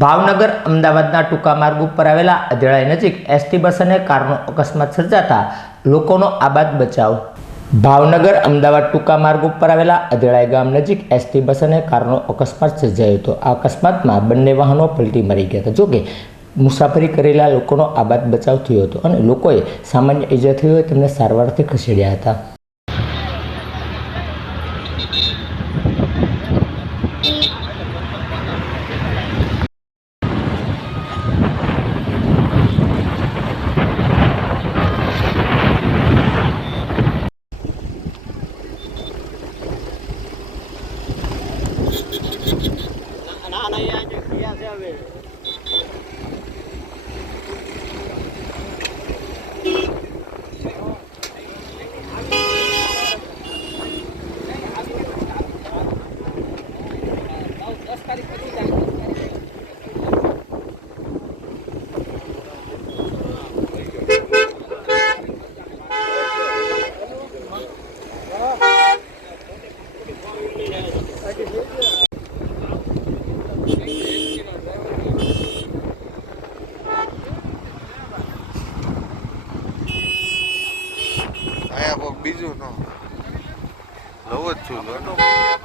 ભાવનગર અમદાવાદના ટૂંકા માર્ગ ઉપર આવેલા અધેળાઈ નજીક એસટી બસ અને કારનો અકસ્માત સર્જાતા લોકોનો આબાદ બચાવ. ભાવનગર અમદાવાદ ટૂંકા માર્ગ ઉપર આવેલા અધેળાઈ ગામ નજીક એસટી બસ અને કારનો અકસ્માત સર્જાયો હતો. આ અકસ્માતમાં બંને વાહનો પલટી મરી ગયા હતા. જોકે મુસાફરી કરેલા લોકોનો આબાદ બચાવ થયો હતો અને લોકોએ સામાન્ય ઈજા થઈ હોય તેમને સારવારથી ખસેડ્યા હતા. દસ તારીખ પછી અહીંયા કોઈક બીજું ન લવ જ છું